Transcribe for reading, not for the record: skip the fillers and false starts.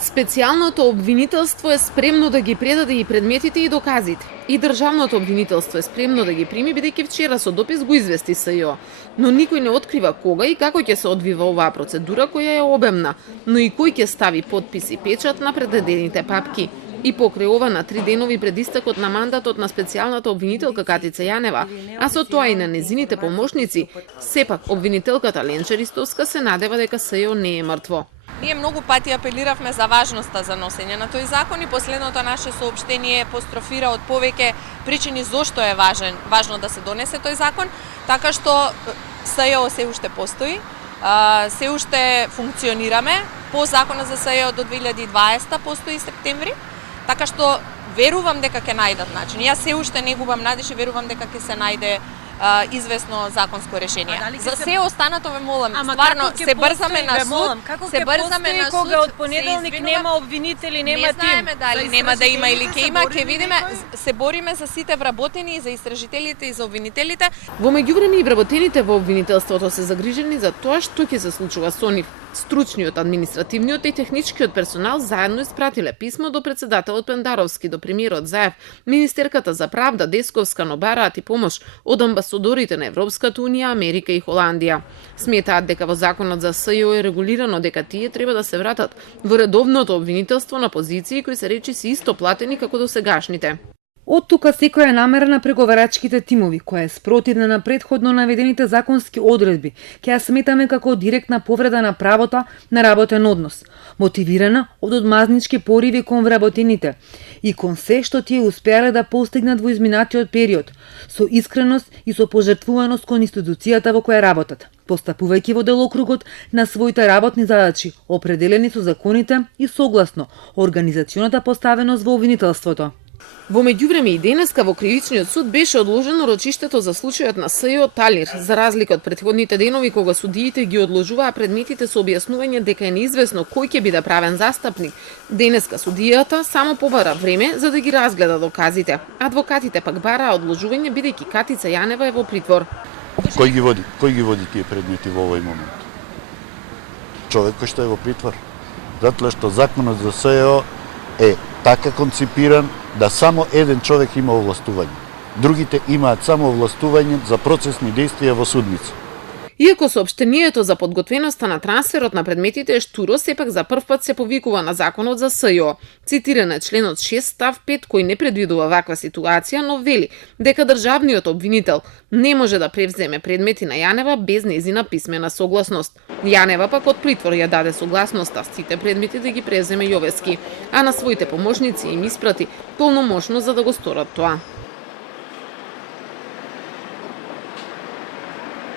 Специјалното обвинителство е спремно да ги предаде и предметите и доказите. И државното обвинителство е спремно да ги прими, бидејќи вчера со допис го извести СЈО. Но никој не открива кога и како ќе се одвива оваа процедура која е обемна, но и кој ќе стави подпис и печат на предадените папки. И покрај ова на 3 денови пред истекот на мандатот на специјалната обвинителка Катица Јанева, а со тоа и на незините помошници, сепак обвинителката Ленче Ристовска се надева дека СЈО не е мртво. Ние многу пати апелиравме за важноста за носење на тој закон и последното наше соопштение апострофира од повеќе причини зошто е важно да се донесе тој закон, така што СЈО се уште постои, се уште функционираме, по законот за СЈО до 2020 постои септември, така што верувам дека ќе најдат начин. Јас се уште не губам надеж и верувам дека ќе се најде известно законско решение. За се останато ве молам, стварно се брзаме на суд, се брзаме на суд, кога од понеделник нема обвинители, нема тим. Не знаеме дали нема да има или ќе има, ќе видиме, се бориме за сите вработени и за истражителите и за обвинителите. Во меѓувреме и вработените во обвинителството се загрижени за тоа што ќе се случува со нив. Стручниот, административниот и техничкиот персонал заедно испратиле писмо до председателот Пендаровски, до премиерот Заев, министерката за правда Десковска, но бараат и помош од амбасадорите на Европската унија, Америка и Холандија. Сметаат дека во законот за СЈО е регулирано дека тие треба да се вратат во редовното обвинителство на позиции кои се речиси исто платени како досегашните. Од тука секоја е намера на преговарачките тимови, која е спротивна на предходно наведените законски одредби, ќе ја сметаме како директна повреда на правото на работен однос, мотивирана од одмазнички пориви кон вработените и кон се што тие успеале да постигнат во изминатиот период, со искреност и со пожртвуваност кон институцијата во која работат, постапувајќи во делокругот на своите работни задачи, определени со законите и согласно организационата поставеност во обвинителството. Во меѓувреме и денеска во Кривичниот суд беше одложено рочиштето за случајот на СЈО Талир, за разлика од претходните денови кога судиите ги одложуваа предметите со објаснување дека е неизвестно кој ќе биде правен застапник. Денеска судијата само побара време за да ги разгледа доказите. Адвокатите пак бараа одложување бидејќи Катица Јанева е во притвор. Кој ги води тие предмети во овој момент? Човек кој што е во притвор. Затоа што законот за СЈО е така конципиран да само еден човек има овластување. Другите имаат само овластување за процесни действија во судница. Иако соопштението за подготвеноста на трансферот на предметите е штуро, сепак за прв пат се повикува на законот за СЈО. Цитиран е членот 6 став 5 кој не предвидува ваква ситуација, но вели дека државниот обвинител не може да превземе предмети на Јанева без незина писмена согласност. Јанева пак од притвор ја даде согласноста сите предмети да ги превземе Јовески, а на своите помошници им испрати полномошност за да го сторат тоа.